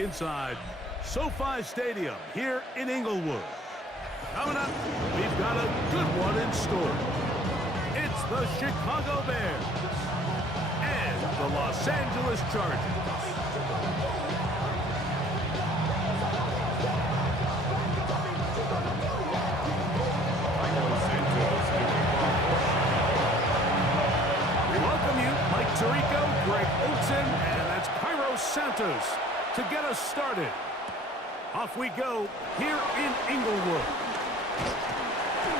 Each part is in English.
inside SoFi Stadium here in Inglewood. Coming up, we've got a good one in store. It's the Chicago Bears and the Los Angeles Chargers. Tirico, Greg Olsen, and that's Cairo Santos to get us started. Off we go here in Inglewood.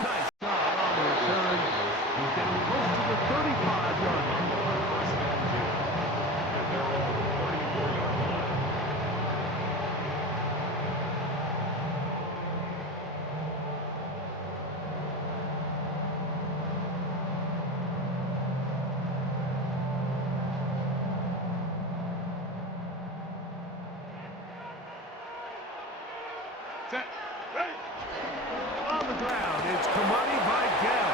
Nice shot on the return. He's getting close to the 35-yard line. On the ground, it's Kamani Vidal.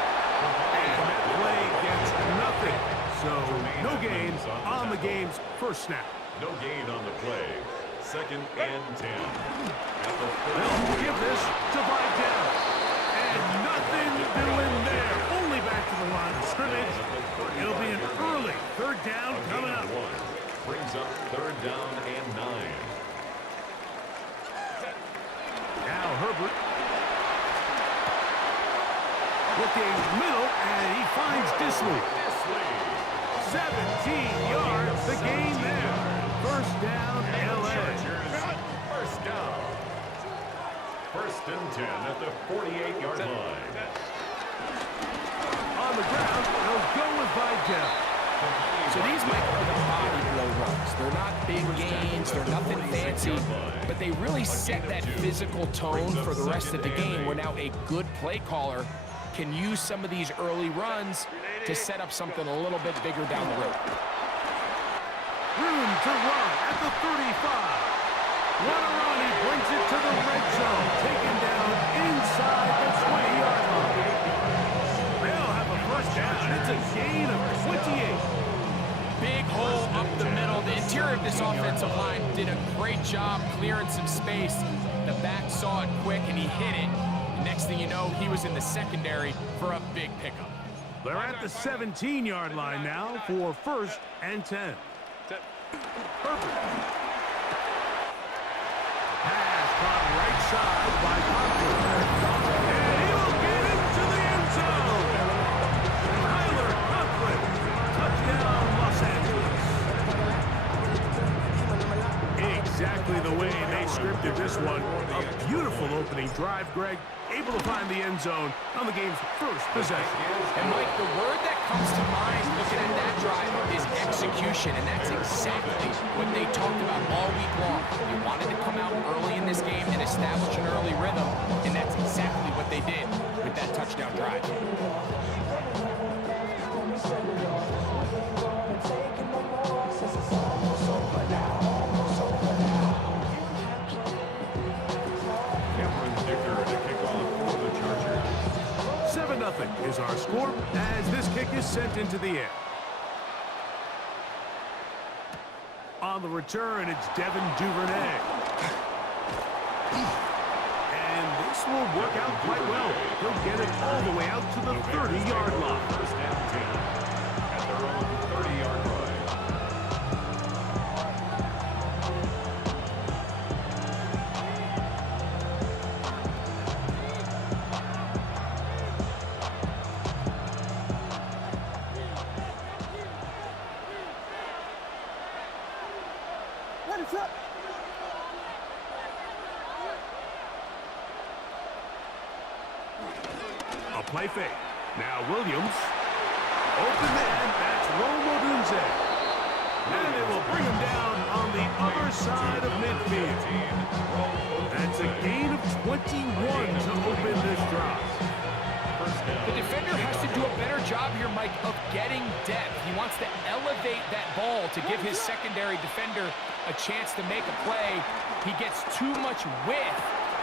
And that play gets nothing. So no gains on the game's first snap. No gain on the play. 2nd and 10. They'll give this to Vidal. And nothing doing there. Only back to the line of scrimmage. It'll be an early 3rd down coming up. Brings up 3rd down and 9. Now Herbert looking middle, and he finds Disley. 17 yards, the gain there. 1st down, LA. First down. 1st and 10 at the 48-yard line. On the ground, they'll go with Vidal. So these might be the body blow runs. They're not big gains, they're nothing fancy, but they really set that physical tone for the rest of the game where now a good play caller can use some of these early runs to set up something a little bit bigger down the road. Room to run at the 35. Guarani brings it to the red zone, taken down inside the 20-yard line. They'll have a 1st down. It's a gain of 28. Big hole up the middle. The interior of this offensive line did a great job clearing some space. The back saw it quick, and he hit it. Next thing you know, he was in the secondary for a big pickup. They're at the 17-yard line now for 1st and 10. Perfect. Pass caught right side by Conklin. And he will get into the end zone. Tyler Conklin. Touchdown, Los Angeles. Exactly the way they scripted this one. A beautiful opening drive, Greg. Able to find the end zone on the game's 1st possession. And Mike, the word that comes to mind looking at that drive is execution, and that's exactly what they talked about all week long. They wanted to come out early in this game and establish an early rhythm, and that's exactly what they did with that touchdown drive. Nothing is our score as this kick is sent into the air. On the return, it's Devin Duvernay. And this will work out quite well. He'll get it all the way out to the 30-yard line. 1st and 10 at their own 30-yard line. A play fake. Now Williams. Open man. That's Rome Odunze. And they will bring him down on the other side of midfield. That's a gain of 21 to open this drive. The defender has to do a better job here, Mike, of getting depth. He wants to elevate that ball to give his secondary defender a chance to make a play. He gets too much width,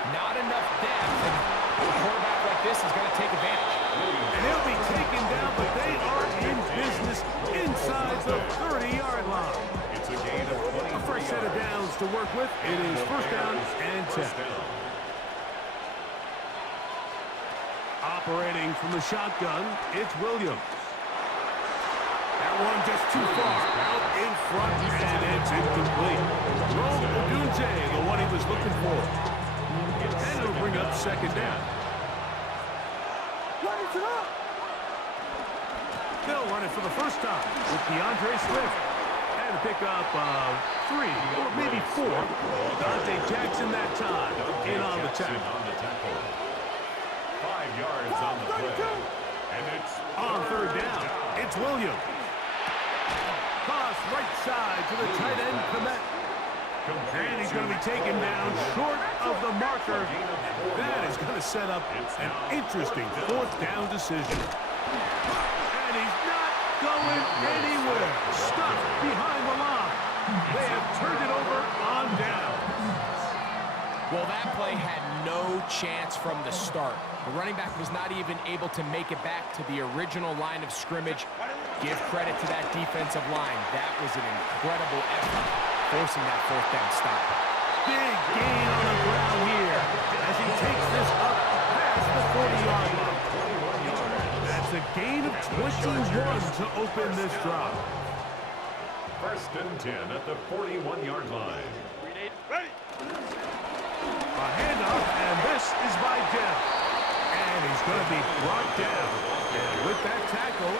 not enough depth, and a quarterback like this is going to take advantage. And he'll be taken down, but they are in business inside the 30-yard line. It's a gain of 20. A fresh set of downs to work with. It is first down and 10. Operating from the shotgun, it's Williams. That one just too far. Out in front, and it's incomplete. Rome Odunze, the one he was looking for. And it'll bring up second down. They'll run it for the first time with DeAndre Swift. And pick up 3 or maybe 4. Dante Jackson that time in on the tackle. 5 yards on the play. And it's on third down. It's Williams. Cross right side to the tight end, Komet. And he's going to be taken down short of the marker. That is going to set up an interesting fourth down decision. And he's not going anywhere. Stuck behind the line. They have turned it over on down. Well, that play had no chance from the start. The running back was not even able to make it back to the original line of scrimmage. Give credit to that defensive line. That was an incredible effort, forcing that fourth down stop. Big gain on the ground here as he takes this up past the 40-yard line. That's a gain of 21 to open this drive. First and 10 at the 41-yard line. A handoff, and this is by Dell. And he's going to be brought down. And with that tackle,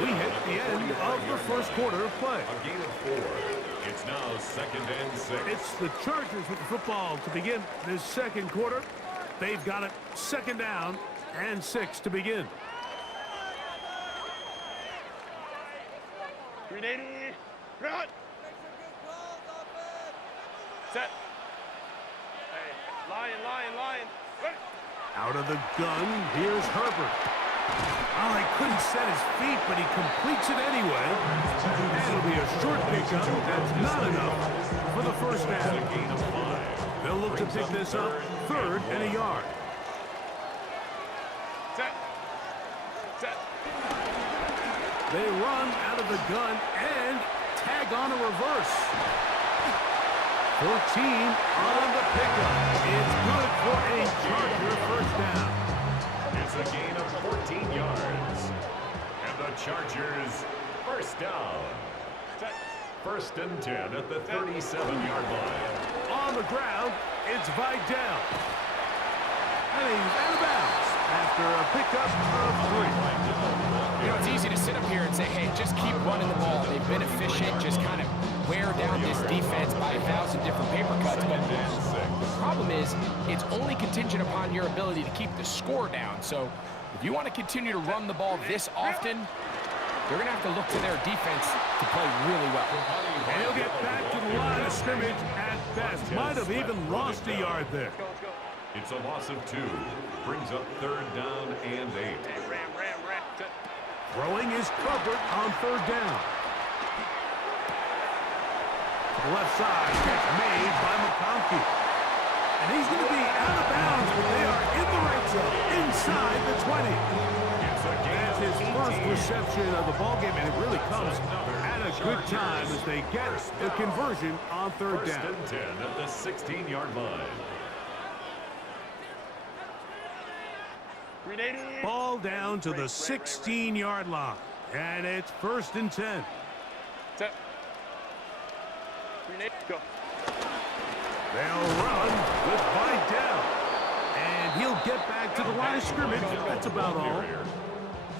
we hit the end of the first quarter of play. A gain of 4. It's now second and 6. It's the Chargers with the football to begin this second quarter. They've got it second down and 6 to begin. 380, run! Set. Hey, lion. Ready. Out of the gun, here's Herbert. Oh, he couldn't set his feet, but he completes it anyway. And it'll be a short pickup. That's not enough for the first down. They'll look to pick this up third and a yard. Set. They run out of the gun and tag on a reverse. 14 on the pickup. It's good for a Charger first down. It's a gain of 14 yards. And the Chargers first down. First and 10 at the 37-yard line. On the ground, it's Vidal. And he's out of bounds after a pickup of 3. You know, it's easy to sit up here and say, hey, just keep running the ball. They've been efficient, just kind of wear down this defense by 1,000 different paper cuts. But the problem is, it's only contingent upon your ability to keep the score down. So if you want to continue to run the ball this often, they're going to have to look to their defense to play really well. And he'll get back to the line of scrimmage at best. Might have even lost a yard there. It's a loss of 2. Brings up third down and 8. Ram. Throwing is Herbert on third down. To the left side, catch made by McConkey. And he's going to be out of bounds, but they are in the red zone, inside the 20. That's his first reception of the ballgame, and it really comes at a good time as they get the conversion on third down. First and 10 at the 16-yard line. Ball down to the 16-yard line, and it's first and 10. Set. Go. They'll run with Vidal, and he'll get back to the line of scrimmage. That's about all.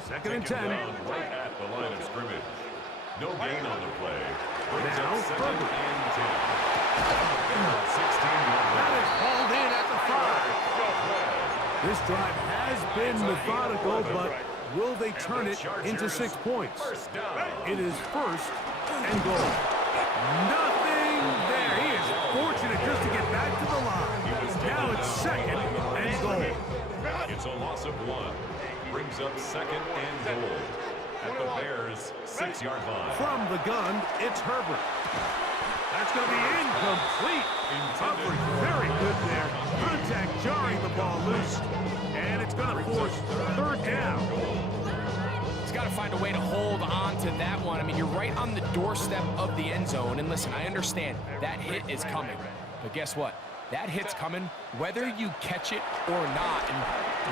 Second and 10. Right at the line of scrimmage. No gain on the play. Brings Now, up second Herbert. and 10. 16-yard That line. is hauled in at the 5. This drive has been methodical, but will they turn it into 6 points? First down. It is first and goal. Nothing there. He is fortunate just to get back to the line. Now it's second and goal. It's a loss of 1. Brings up second and goal. At the Bears' 6-yard line. From the gun, it's Herbert. That's going to be incomplete. Coverage very good there. Contact jarring the ball loose. And it's going to force third down to find a way to hold on to that one. I mean, you're right on the doorstep of the end zone. And listen, I understand that hit is coming. But guess what? That hit's coming whether you catch it or not. And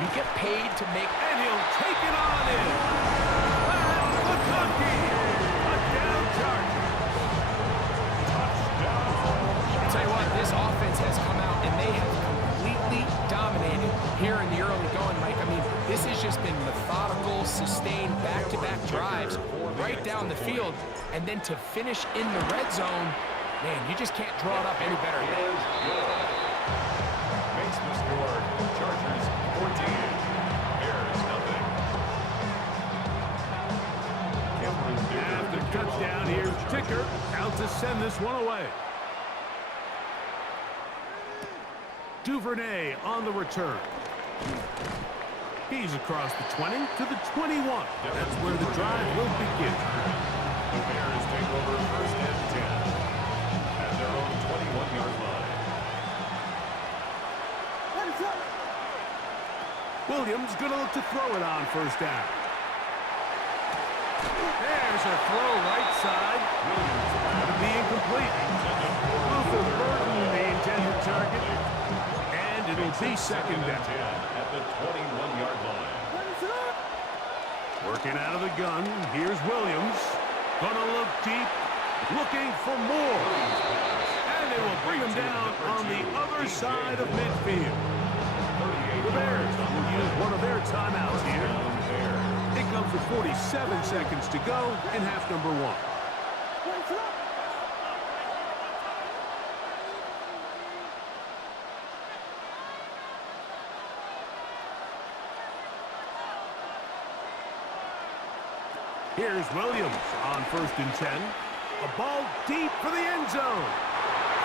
you get paid to make... And he'll take it on in. Touchdown Chargers. I'll tell you what, this offense has come out and they have completely dominated here in the early going, Mike. I mean, this has just been methodical, sustained, back-to-back drives right down the field. And then to finish in the red zone, man, you just can't draw it up any better than that. Makes the score Chargers 14, Bears nothing. After touchdown, here's Ticker out to send this one away. Duvernay on the return. He's across the 20 to the 21. That's where the drive will begin. The Bears take over first and 10 at their own 21-yard line. Williams going to look to throw it on first down. There's a throw right side. Going to be incomplete. Luther Burton, the intended target. And it'll be second down. At the 21-yard line. Working out of the gun. Here's Williams. Gonna look deep. Looking for more. And they will bring him down on the other side of midfield. The Bears will use one of their timeouts here. It comes with 47 seconds to go in half number one. Here's Williams on first and 10. A ball deep for the end zone.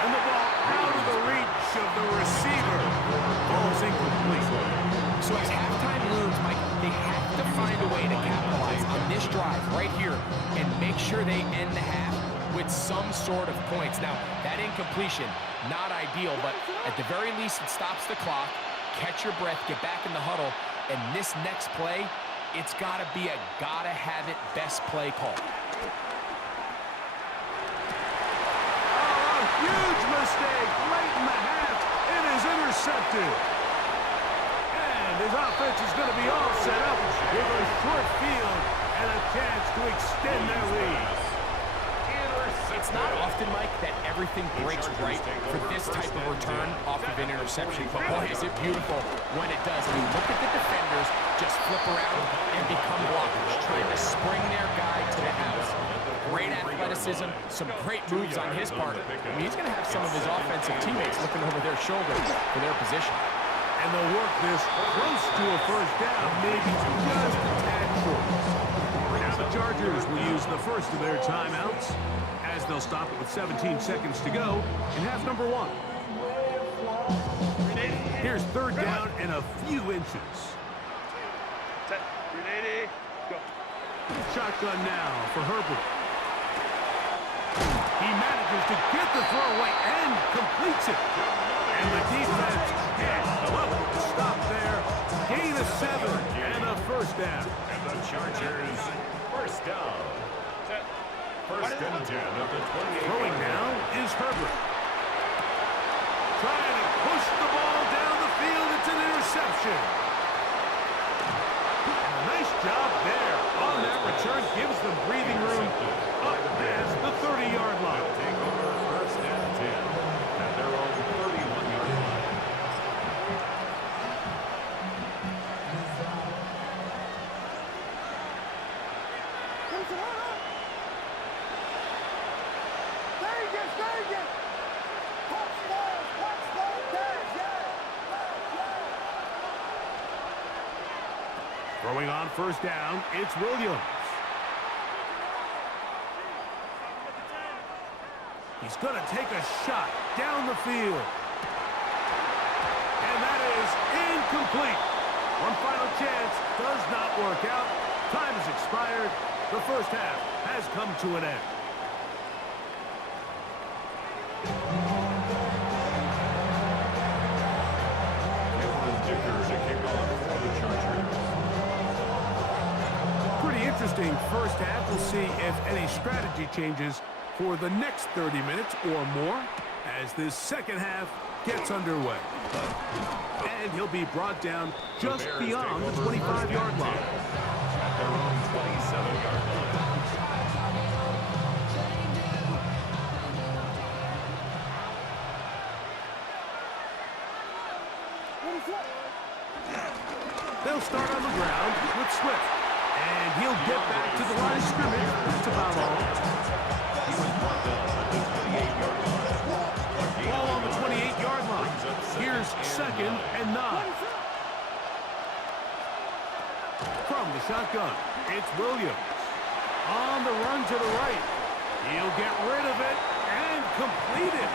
And the ball out of the reach of the receiver. Ball's incomplete. So as halftime looms, Mike, they have to find a way to capitalize on this drive right here and make sure they end the half with some sort of points. Now, that incompletion, not ideal, but at the very least it stops the clock. Catch your breath, get back in the huddle, and this next play, it's got to be a gotta-have-it best play call. Huge mistake late in the half. It is intercepted. And his offense is going to be all set up with a short field and a chance to extend their lead. It's not often, Mike, that everything breaks right for this type of return off of an interception. But boy, is it beautiful when it does. I mean, look at the defenders just flip around and become blockers, trying to spring their guy to the house. Great athleticism, some great moves on his part. I mean, he's going to have some of his offensive teammates looking over their shoulder for their position. And they'll work this close to a first down, maybe just a tad short. Now the Chargers will use the first of their timeouts as they'll stop it with 17 seconds to go in half number one. Here's third down and a few inches. Set. Ready. Go. Shotgun now for Herbert. He manages to get the throw away and completes it. And the defense can't stop there. Gain of 7 and a first down. And the Chargers first down. Set. First and 10 at the 28. Throwing now is Herbert. Trying to push the ball down the field. It's an interception. And a nice job there on that return. Gives them breathing room up past the 30-yard line. Take over first and 10 at their own 31-yard line. Throwing on first down, it's Williams. He's going to take a shot down the field. And that is incomplete. One final chance does not work out. Time has expired. The first half has come to an end. promising first half. We'll see if any strategy changes for the next 30 minutes or more as this second half gets underway. And he'll be brought down just beyond the 25-yard line. At their own 27-yard line. They'll start on the ground with Swift. And he'll get back to the line of scrimmage. That's about all. He was brought down at the 28-yard line. Ball on the 28-yard line. Here's second and 9. From the shotgun, it's Williams. On the run to the right. He'll get rid of it and complete it.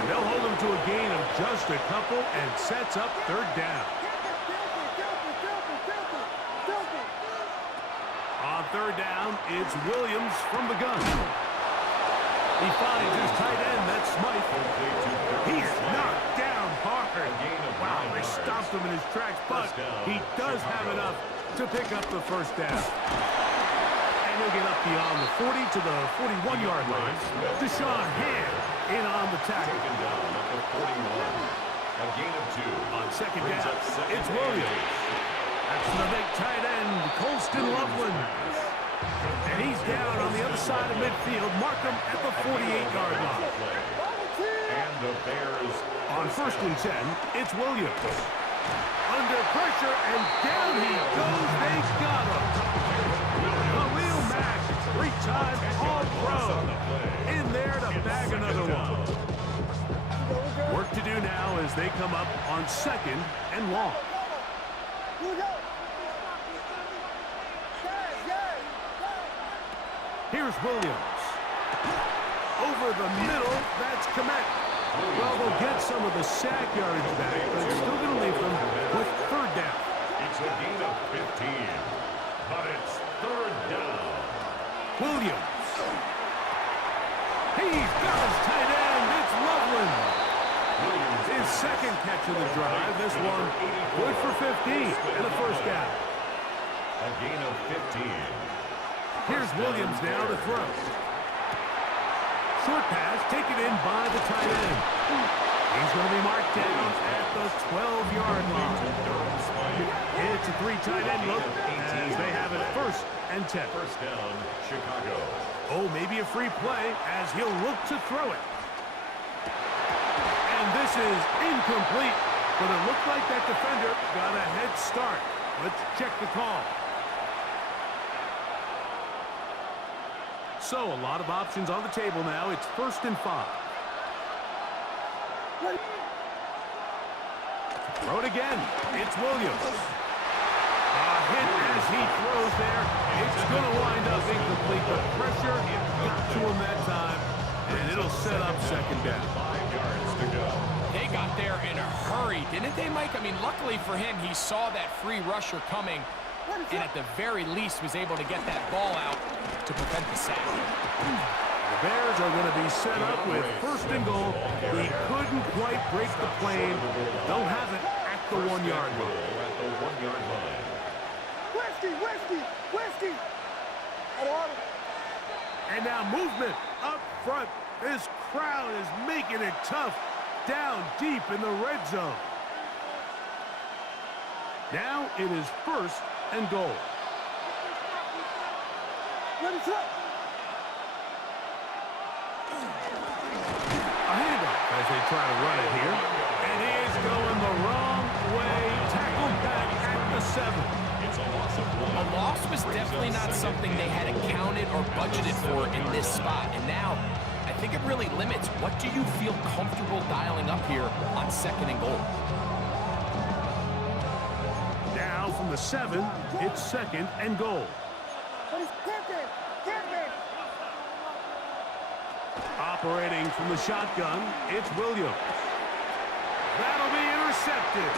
And they'll hold him to a gain of just a couple and sets up third down. On third down, it's Williams from the gun. He finds his tight end, that's Smythe. He's knocked down hard. Wow, they stopped him in his tracks, but he does have enough to pick up the first down. And he'll get up beyond the 40 to the 41-yard line. Deshaun Hand in on the tackle. Taken down at the 41. A gain of 2. On second down, it's Williams. That's the big tight end, Colston Loveland. And he's down on the other side of midfield. Mark him at the 48-yard line. And the Bears On first and 10, it's Williams. Under pressure, and down he goes. They got him. Khalil Mack, 3-time All-Pro. In there to bag another one. Work to do now as they come up on second and long. Here's Williams. Over the middle, that's Komet. Well, they'll get some of the sack yardage back, but it's still going to leave them with third down. It's a gain of 15, but it's third down. Williams. He's got his tight end. It's Loveland. His second catch of the drive. This one good for 15 and a first down. A gain of 15. Here's Williams now to throw. Short pass taken in by the tight end. He's going to be marked down at the 12-yard line. It's a 3 tight end look as they have it first and 10. First down, Chicago. Oh, maybe a free play as he'll look to throw it. And this is incomplete, but it looked like that defender got a head start. Let's check the call. So, a lot of options on the table now. It's first and 5. Throw it again. It's Williams. A hit as he throws there. It's going to wind up incomplete. The pressure got to him that time, and it'll set up second down. 5 yards to go. They got there in a hurry, didn't they, Mike? I mean, luckily for him, he saw that free rusher coming, and at the very least was able to get that ball out to prevent the sack. The Bears are going to be set up with first and goal. He couldn't quite break the plane. They'll have it at the 1-yard line. At the 1-yard line. Whiskey! And now movement up front. This crowd is making it tough down deep in the red zone. Now it is first and goal. A handoff as they try to run it here. And he is going the wrong way. Tackled back at the 7. It's a loss of 1. A loss was definitely not something they had accounted or budgeted for in this spot. And now, I think it really limits what do you feel comfortable dialing up here on second and goal. Now from the 7, it's second and goal. Operating from the shotgun, it's Williams. That'll be intercepted.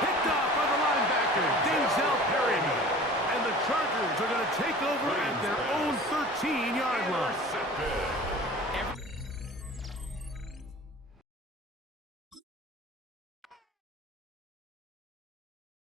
Picked off by the linebacker, Denzel Perryman. And the Chargers are going to take over at their own 13-yard line.